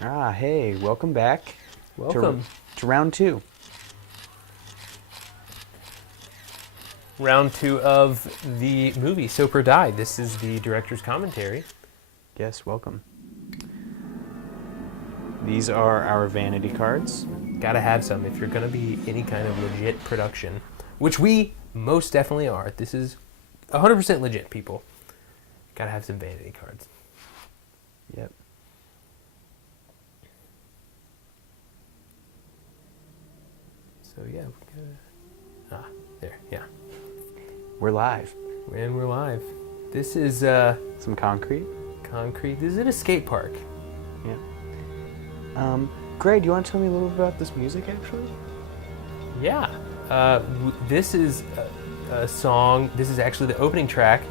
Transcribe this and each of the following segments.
Hey, welcome back. Welcome. To round two. Round two of the movie Soap or Die. This is the director's commentary. Yes, welcome. These are our vanity cards. Gotta have some if you're gonna be any kind of legit production, which we most definitely are. This is 100% legit, people. Gotta have some vanity cards. Yep. So yeah, there, yeah. We're live. And we're live. This is Some concrete. concrete. This is at a skate park. Yeah. Greg, do you want to tell me a little bit about this music, actually? Yeah. This is a song. This is actually the opening track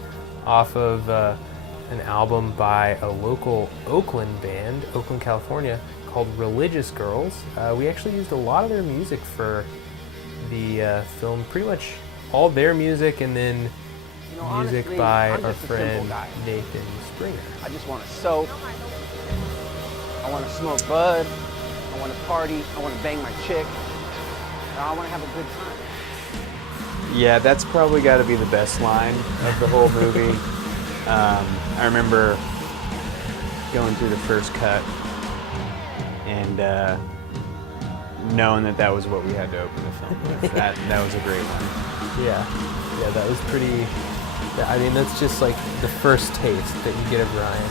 off of an album by a local Oakland band, Oakland, California, called Religious Girls. We actually used a lot of their music for the film, pretty much all their music, and then music honestly, by I'm our just a simple friend guy. Nathan Springer. I just want to soak. I want to smoke bud. I want to party. I want to bang my chick. And I want to have a good time. Yeah, that's probably got to be the best line of the whole movie. I remember going through the first cut and knowing that was what we had to open the film with. That was a great one. Yeah, that was pretty. I mean, that's just like the first taste that you get of Ryan.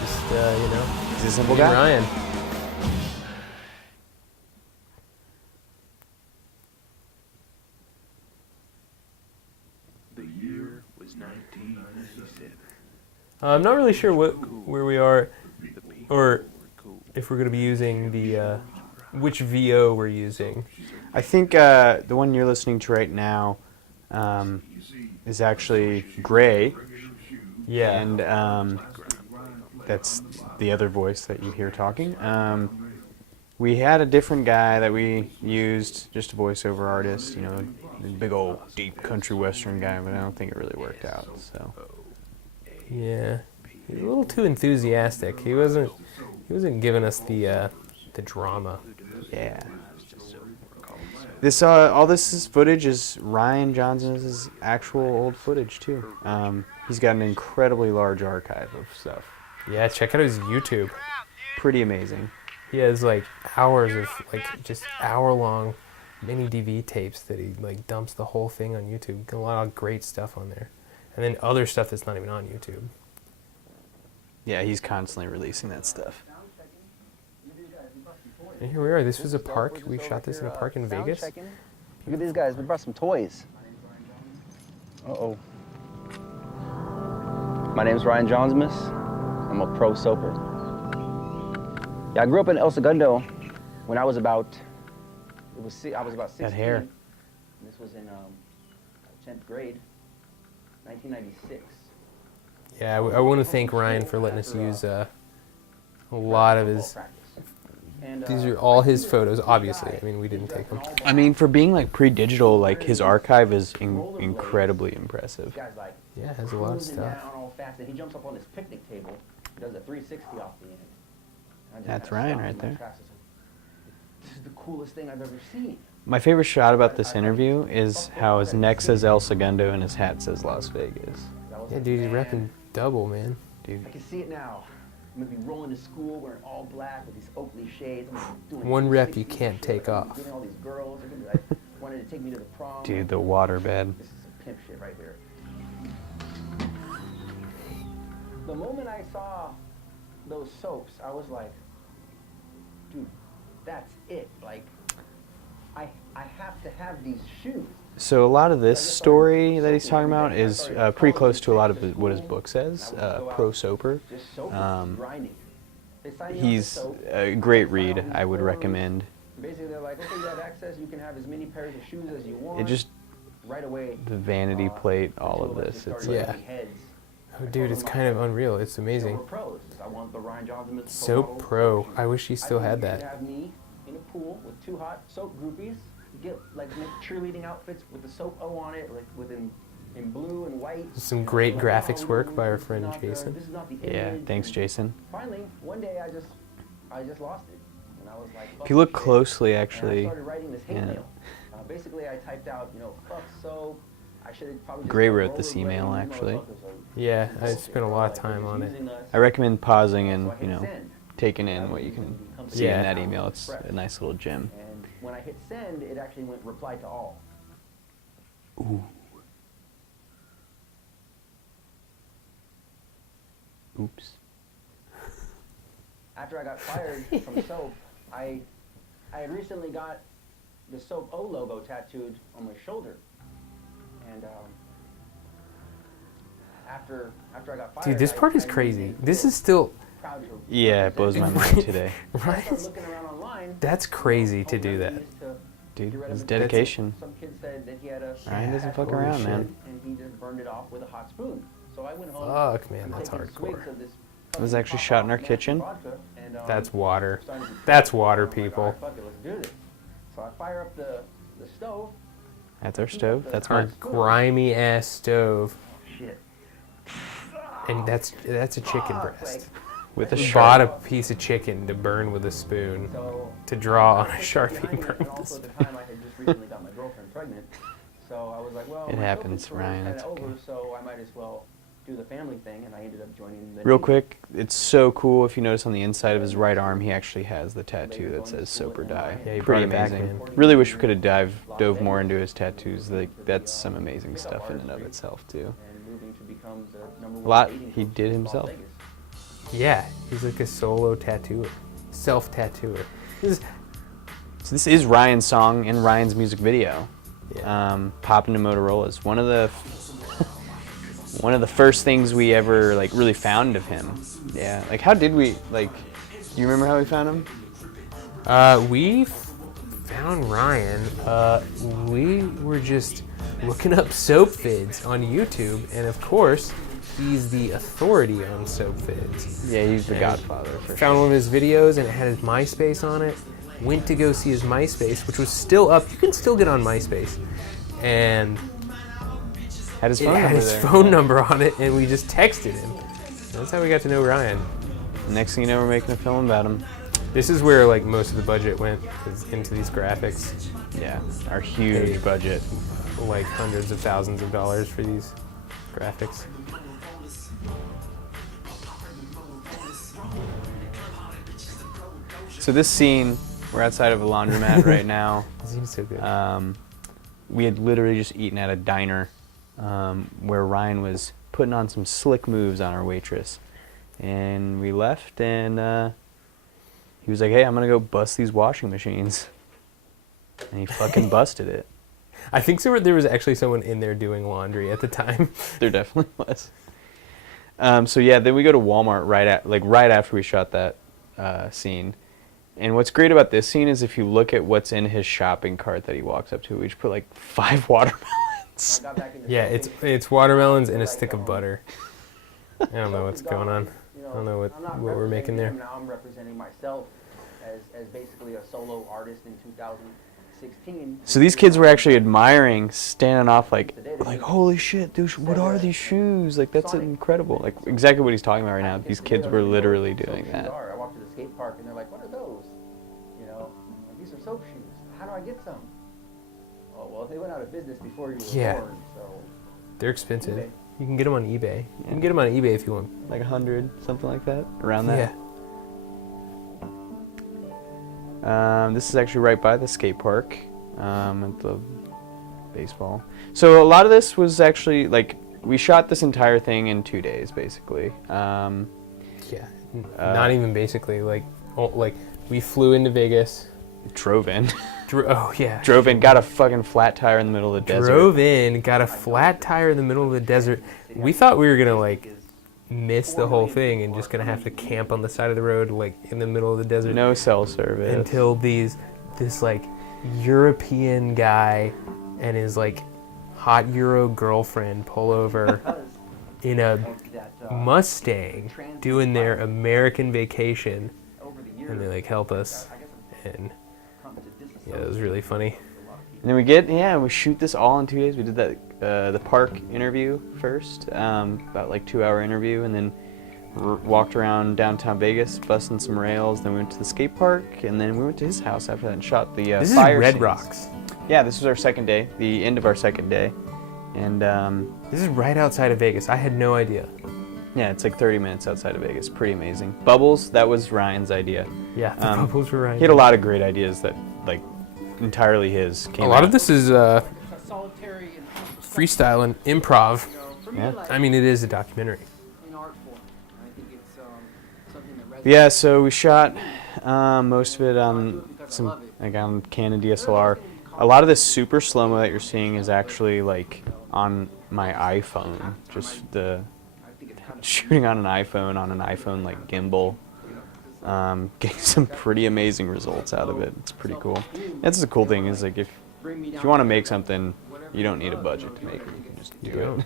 Just He's a simple me and guy. Ryan. The year was 1997. I'm not really sure where we are, or if we're going to be using the which VO we're using. I think the one you're listening to right now is actually Gray, Yeah. and that's the other voice that you hear talking. We had a different guy that we used, just a voiceover artist, a big old deep country western guy, but I don't think it really worked out. So Yeah. He's a little too enthusiastic. He wasn't giving us the drama. yeah, this all this is footage is Ryan Johnson's actual old footage too. He's got an incredibly large archive of stuff. Yeah, check out his YouTube. Pretty amazing. He has like hours of just hour-long mini DV tapes that he dumps the whole thing on YouTube. Got a lot of great stuff on there, and then other stuff that's not even on YouTube. Yeah, he's constantly releasing that stuff. And here we are. This was a park. We shot this in a park in Vegas. Look at these guys. We brought some toys. Uh-oh. My name's Ryan Johnsmus. I'm a pro soaper. Yeah, I grew up in El Segundo when I was about 16. That hair. This was in 10th grade, 1996. Yeah, I want to thank Ryan for letting us use a lot of his. These are all his photos, obviously. I mean, we didn't take them. I mean, for being pre-digital, his archive is incredibly impressive. This guy's Yeah, it has a lot of cruising stuff. down all fast, and he jumps up on this picnic table, does a 360 off the end. I just That's gotta Ryan stop right in my there. tracks. I was like, this is the coolest thing I've ever seen. My favorite shot about this interview is how his neck says El Segundo and his hat says Las Vegas. I was Yeah, like, dude, he's man, repping double, man. Dude, I can see it now. I'm gonna be rolling to school wearing all black with these Oakley shades. I'm gonna be doing One rep 360 you can't shit. take I'm gonna be off. getting all these girls. They're gonna be wanted to take me to the prom. dude, the waterbed. This is some pimp shit right here. The moment I saw those soaps, I was like, dude, that's it. I have to have these shoes. So a lot of this story that he's talking about is pretty close to a lot of what his book says, Pro Soaper. Just soap, grinding. They sign you up for He's soap. a great read. I would recommend. Basically, they're like, okay, you have access. You can have as many pairs of shoes as you want. It just right away. the vanity plate, all of this. It's Yeah. Oh, dude, it's kind of unreal. It's amazing. Pros. I want the Ryan Johnson Soap Pro. I wish he still had You could that. have me in a pool with two hot soap groupies. Get make cheerleading outfits with the soap O on it, in blue and white. Some great graphics work by our friend Jason. This is not the Yeah, image. thanks, Jason. Finally, one day I just I just lost it. And I was like, If you look fuck shit. closely, And I actually, started writing this hate yeah. mail. Basically, I typed out, you know, fuck soap. I should have probably just Gray done wrote this rollerblades, email, you actually. motherfuckers are Yeah, I bullshit, spent a bro. lot of Like, they're time just on it. using us. I recommend pausing So and, I hit you know, send. taking I in was what you using can the company see in Yeah. that email email. It's express. a nice little gem. And when I hit send, it actually went reply to all. Ooh. Oops. After I got fired from soap, I had recently got the Soap O logo tattooed on my shoulder. And after I got fired, Dude, this part is I crazy. didn't This feel is still proud to Yeah, it blows my represent mind today. I right. started looking around online. That's crazy to do that. Dude, Get rid it's of it. dedication. Some kid said that he had a Ryan doesn't fuck tattoo around, shit, man. and he just burned it off with a hot spoon. So I went home. Fuck, man, I'm that's taking swigs hardcore. of this It was actually shot in our nasty kitchen. vodka, and, That's water. starting to That's cook. water, I'm like, people. "All right, fuck it, let's do this." So I fire up the stove. That's our stove. That's Our mine. grimy ass stove, Shit. and that's a chicken Fuck, breast. With a We sharp. bought a piece of chicken to burn with a spoon. So To draw I on a was Sharpie behind and it, burn and with also a at the time I had just recently got my girlfriend pregnant. So I was like, well, It my happens, soap career is Ryan, kinda it's over, okay. so I might as well do the family thing, and I ended up joining the Real Navy. quick, it's so cool. If you notice on the inside of his right arm, he actually has the tattoo that says "Soap or Die." Yeah, he Pretty brought it back, amazing. man. Really wish we could have dove more into his tattoos. Like that's some amazing stuff in and of itself too. And moving to become the number A one lot dating he coach did in Las himself. Vegas. Yeah, he's like a solo tattooer, self-tattooer. This is, So this is Ryan's song in Ryan's music video. yeah. Pop into Motorola's. One of the one of the first things we ever like really found of him. Yeah. Like how did we like? You remember how we found him? We found Ryan. We were just looking up soap vids on YouTube, and of course, he's the authority on soap vids. Yeah, he's the And godfather for Found sure. one of his videos, and it had his MySpace on it. Went to go see his MySpace, which was still up. You can still get on MySpace, and Had his it phone had number his there. phone number on it, and we just texted him. That's how we got to know Ryan. Next thing you know, we're making a film about him. This is where like most of the budget went, is into these graphics. Yeah, our huge Hey. budget. Like hundreds of thousands of dollars for these graphics. So this scene, we're outside of a laundromat right now. It seems so good. We had literally just eaten at a diner where Ryan was putting on some slick moves on our waitress. And we left and he was like, hey, I'm going to go bust these washing machines. And he fucking busted it. I think there was actually someone in there doing laundry at the time. There definitely was. So yeah, then we go to Walmart right after we shot that scene. And what's great about this scene is if you look at what's in his shopping cart that he walks up to, we just put like 5 watermelons. I got back into Yeah, soap. it's watermelons and a stick of butter. I don't know what's going on. You know, I don't know I'm not what we're making there. representing him, now I'm representing myself as basically a solo artist in 2016. So these kids were actually admiring, standing off like holy shit, dude, what are these shoes? Like that's incredible. Like exactly what he's talking about right now. These kids were literally doing that. I walked to the skate park and they're like, what are those? You know, like, these are soap shoes. How do I get some? Oh, well, they went out of business before you were Yeah. born, so. They're expensive. eBay. You can get them on eBay. You can get them on eBay if you want. Like 100, something like that, around that. Yeah. This is actually right by the skate park at the baseball. So a lot of this was actually like we shot this entire thing in 2 days, basically. Yeah. Not even basically like we flew into Vegas. Drove in, Oh yeah. drove in, got a fucking flat tire in the middle of the desert. Drove in, got a flat tire in the middle of the desert. We thought we were gonna like miss the whole thing and just gonna have to camp on the side of the road like in the middle of the desert No cell service. until this like European guy and his like hot Euro girlfriend pull over in a Mustang doing their American vacation, and they like help us, and yeah, it was really funny. And then we shoot this all in 2 days. We did that the park interview first, about like 2-hour interview, and then walked around downtown Vegas, busting some rails. Then we went to the skate park, and then we went to his house after that and shot the This fire is Red scenes. Rocks. Yeah, this was our second day, the end of our second day, and This is right outside of Vegas. I had no idea. yeah, it's like 30 minutes outside of Vegas. Pretty amazing. Bubbles, that was Ryan's idea. Yeah, the bubbles were right. He had a lot of great ideas that, like, entirely his. Came A lot out. of this is solitary and freestyle and improv. for me, Yeah. like, I mean, it is a documentary. an art form. I think it's something that resonates. Yeah, so we shot most of it on some on Canon DSLR. A lot of this super slow mo that you're seeing is actually like on my iPhone, just the shooting on an iPhone like gimbal. Getting some pretty amazing results out of it. It's pretty cool. That's the cool thing is like if you want to make something, you don't need a budget to make it. You can just do it.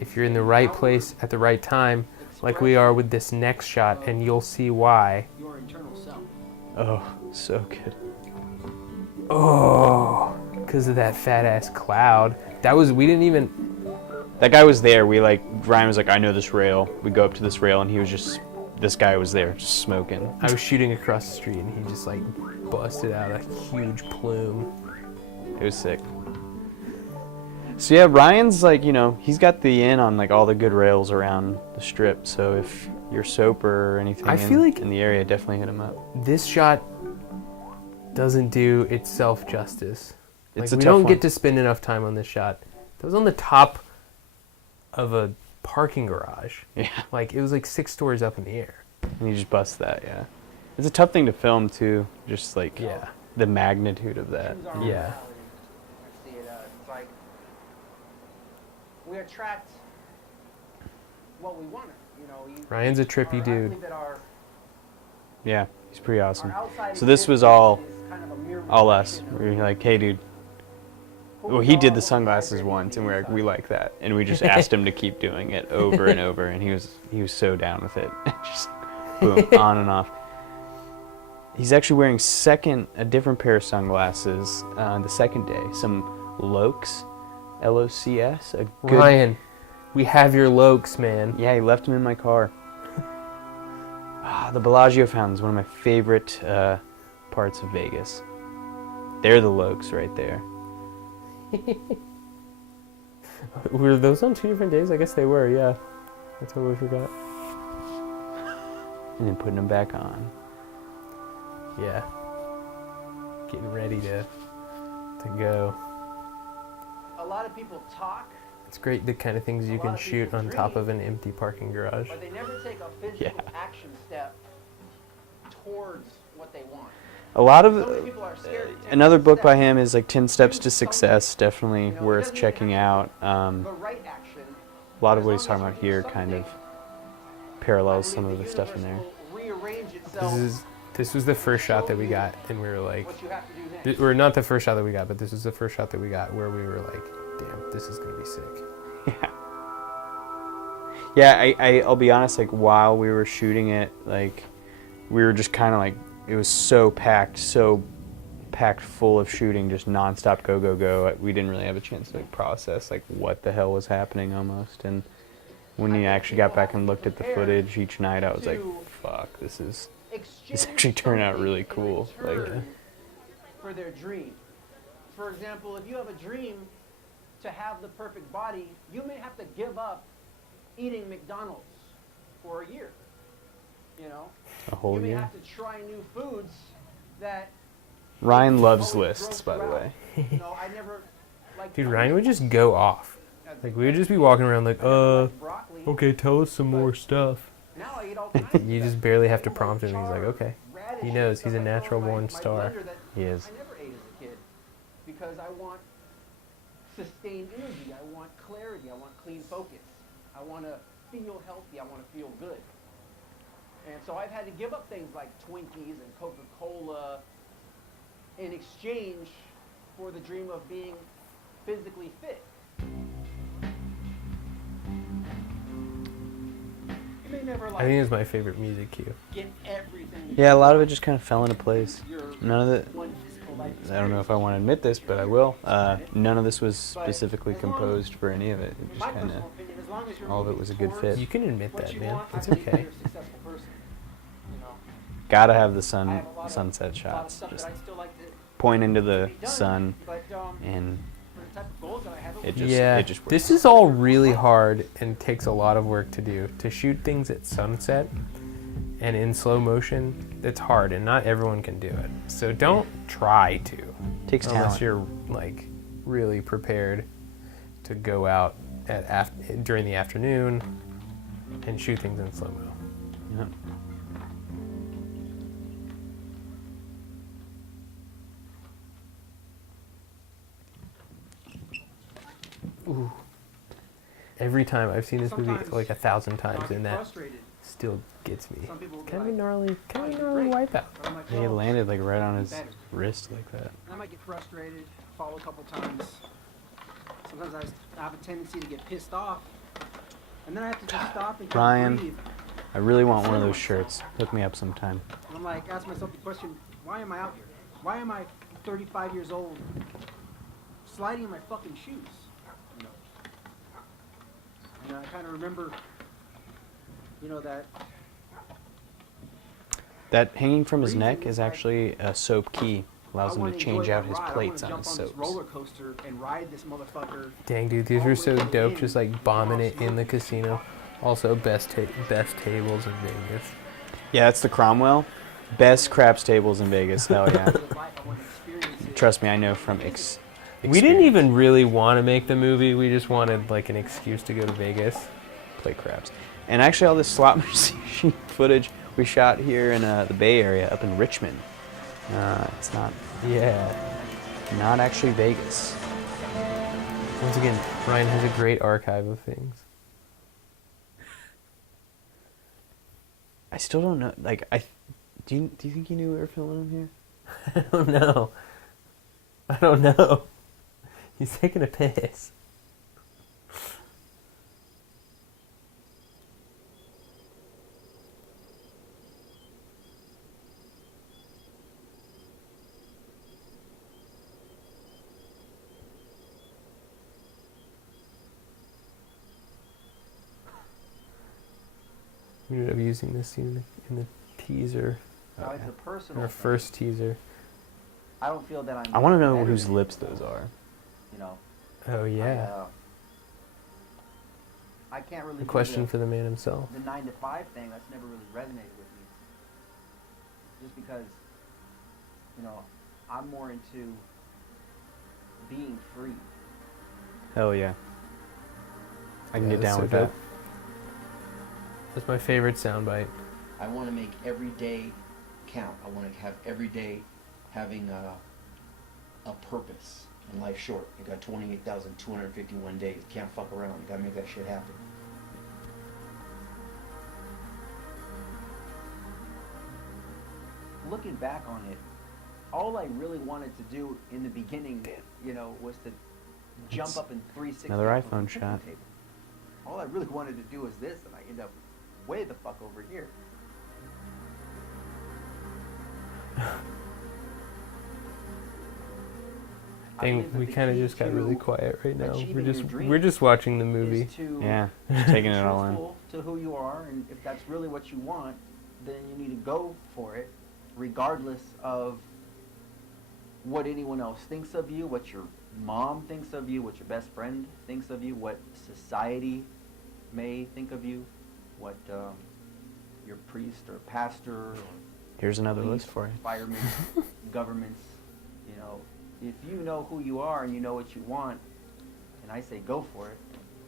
If you're in the right place at the right time, like we are with this next shot, and you'll see why. Your internal self. Oh, so good. Oh, because of that fat ass cloud. We didn't even. That guy was there. Ryan was like, I know this rail. We go up to this rail, and this guy was there, just smoking. I was shooting across the street, and he just like busted out a huge plume. It was sick. So yeah, Ryan's like, he's got the in on like all the good rails around the strip. So if you're sober or anything I feel like- in the area, definitely hit him up. This shot doesn't do itself justice. It's Like, a we tough don't one. get to spend enough time on this shot. That was on the top of a parking garage. Yeah, Like, it was like 6 stories up in the air. and you just bust that. Yeah, it's a tough thing to film too. Just like Yeah. the magnitude of that. Yeah. I see it as it's like we attract what we want. Ryan's a trippy I dude. believe that our Yeah, he's pretty awesome. outside So this was existence all is kind of a mere all us. reflection of We were like, hey, dude. who Well, we he are, did the what we sunglasses vibrate once, and inside. we like that, and we just asked him to keep doing it over and over, and he was so down with it. Just boom, on and off. He's actually wearing a different pair of sunglasses the second day. Some Lokes, L-O-C-S. A good. Ryan, we have your Lokes, man. Yeah, he left them in my car. The Bellagio fountain is one of my favorite parts of Vegas. They're the Lokes right there. Were those on 2 different days? I guess they were, yeah. I totally forgot. And then putting them back on. Yeah. Getting ready to go. A lot of people talk, It's great the kind of things you can shoot on top of an empty parking garage. but they never take a physical action step towards what they want. A lot of So many people are scared to take another that book by step. him is like 10 Steps to Success. Definitely You know, it worth doesn't checking even out. have the right action. A lot of As what long he's talking as about you do here kind of something, parallels I some of believe the stuff in there. universe will rearrange itself. This was the first shot that we got, and we were like, What you have to do next. or not the first shot that we got, but this was the first shot that we got where we were like, damn, this is gonna be sick. Yeah, I'll be honest, like while we were shooting it, like we were just kind of like, it was so packed full of shooting, just nonstop go, go, go. We didn't really have a chance to like, process like what the hell was happening almost. And when you actually got back and looked at the footage each night, I was like, fuck, this actually turned out really cool. Like, for their dream. For example, if you have a dream to have the perfect body, you may have to give up eating McDonald's for a year. You know? a whole You may year. have to try new foods that Ryan loves always lists, gross by the you out. way. You know, I never like Dude, Ryan would just go off. Like, we would just be walking around like, broccoli. okay, tell us some more stuff. Now I eat all kinds of You stuff. just barely have to Like prompt him. He's like, chard, okay. radish, He and knows. stuff He's a I throw in natural my- born my star. blender that He is. I never ate as a kid because I want sustained energy. I want clarity. I want clean focus. I want to feel healthy. I want to feel good. And so I've had to give up things like Twinkies and Coca-Cola in exchange for the dream of being physically fit. You may never I like think it's my favorite music cue. get everything. Yeah, a lot of it just kind of fell into place. Your None of it, one physical life I don't know if I want to admit this, but I will. None of this was specifically composed for any of it. It My just kind personal of opinion is As long as you're all of it moving was a good towards fit. You can admit what that, you man. want, It's I believe okay. you're a successful person. You know, Gotta have the I sun have a lot of- sunset a lot of shots. stuff Just that I'd still like to point into to the be done, sun, but, and for the type of goals that I have, it just Yeah, it just works. this is all really hard and takes a lot of work to do. To shoot things at sunset and in slow motion, it's hard, and not everyone can do it. So don't try to, Takes unless talent. you're like really prepared to go out during the afternoon and shoot things in slow mo. Yeah. Ooh. Every time I've seen this movie Sometimes, like 1,000 you know, I times, get and that frustrated. still gets me. Some people will be Kind of a like, gnarly, "Oh, you're gnarly great." wipeout. But I'm like, He well, landed like right on be his better. wrist like that. And I might get frustrated, fall a couple times. Sometimes I have a tendency to get pissed off. And then I have to just stop and kind Ryan. of breathe. I really want one of those shirts. Hook me up sometime. And I'm like, ask myself the question, why am I out here? Why am I 35 years old sliding in my fucking shoes? You know? And I kind of remember, you know, that That hanging from his neck is actually a soap key. Allows I him wanna to change enjoy out that his ride. plates I on wanna his jump on this soaps. roller coaster and ride this motherfucker. Dang, dude, these were so dope. Just like bombing it in the casino. Also, best tables in Vegas. Yeah, that's the Cromwell. Best craps tables in Vegas. Hell yeah. Trust me, I know from We didn't even really want to make the movie. We just wanted like an excuse to go to Vegas. play craps. And actually, all this slot machine footage we shot here in the Bay Area, up in Richmond. It's Yeah. not actually Vegas. Once again, Ryan has a great archive of things. I still don't know. Like, do you think he knew we were filming him here? I don't know. I don't know. He's taking a piss. We ended up using this scene in the teaser, Now, it's a personal our thing. first teaser. I don't feel that I'm. I want to know better whose than lips anyone those else, are. You know. Oh yeah. I can't really. A do question for the man himself. the 9 to 5 thing. That's never really resonated with me. Just because, you know, I'm more into being free. Hell yeah. I can Yeah, get that's down so with dope. that. That's my favorite soundbite. I want to make every day count. I want to have every day having a purpose. And life's short. You got 28,251 days. Can't fuck around. You gotta make that shit happen. Looking back on it, all I really wanted to do in the beginning, you know, was to jump That's up in 360. another off of iPhone the picnic shot. table. All I really wanted to do was this, and I end up way the fuck over here. I Dang, believe that we the kind of key just got to really quiet right now. achieving your dreams We're just watching the movie. is to Yeah, just taking be it all in. truthful to who you are, and if that's really what you want, then you need to go for it, regardless of what anyone else thinks of you, what your mom thinks of you, what your best friend thinks of you, what society may think of you, what your priest or pastor or Here's another police, list for you. firemen, governments, you know, if you know who you are and you know what you want, and I say go for it.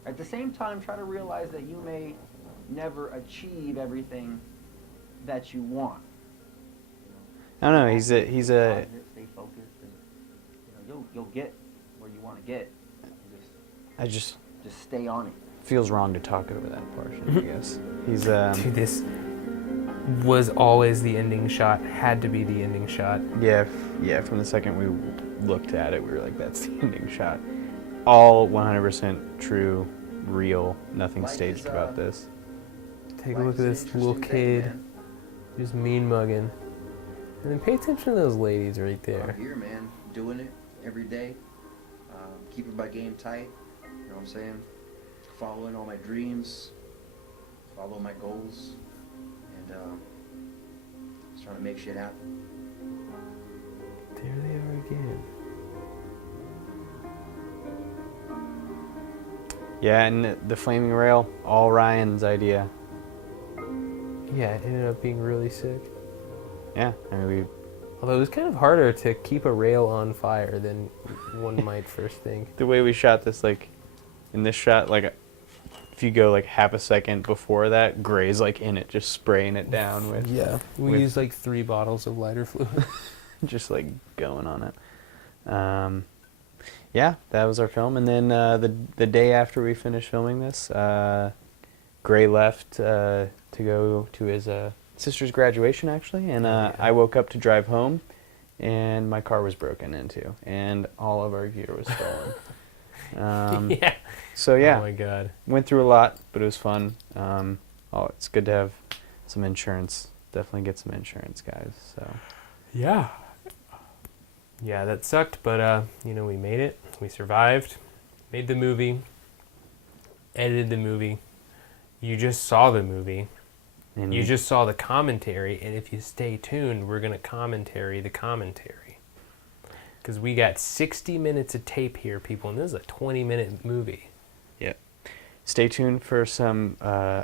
At the same time, try to realize that you may never achieve everything that you want. I don't know. He's a Positive, stay focused, and you know, you'll get where you want to get. I just Just stay on it. feels wrong to talk over that portion. I guess he's Dude, this was always the ending shot. Had to be the ending shot. yeah. From the second we looked at it, we were like, that's the ending shot. All 100% true, real. Nothing Life staged is, about this. Take a Life look at is this an little interesting thing, kid, man. just mean mugging. And then pay attention to those ladies right I'm there. here, man, doing it every day. Keeping my game tight. You know what I'm saying? following all my dreams, follow my goals, and just trying to make shit happen. There they are again. Yeah, and the flaming rail, all Ryan's idea. Yeah, it ended up being really sick. Yeah, I mean, Although it was kind of harder to keep a rail on fire than one might first think. the way we shot this, like, in this shot, like, if you go like half a second before that, Gray's like in it, just spraying it down with, We with- used like 3 bottles of lighter fluid. just like going on it. Yeah, that was our film, and then the day after we finished filming this, Gray left to go to his sister's graduation, actually, and Yeah. I woke up to drive home, and my car was broken into, and all of our gear was stolen. Yeah. So yeah, Oh my god. went through a lot, but it was fun. It's good to have some insurance. Definitely get some insurance, guys. So Yeah. Yeah, that sucked, but we made it. We survived. Made the movie. Edited the movie. You just saw the movie. and You just saw the commentary, and if you stay tuned, we're going to commentary the commentary. Because we got 60 minutes of tape here, people, and this is a 20-minute movie. stay tuned for some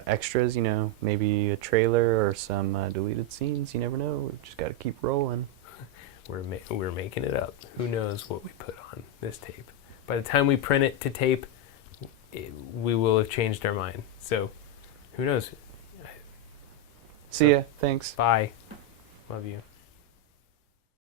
extras. Maybe a trailer or some deleted scenes. You never know. We just got to keep rolling. We're making it up. Who knows what we put on this tape? By the time we print it to tape, we will have changed our mind. So, who knows? See ya. Thanks. Bye. Love you.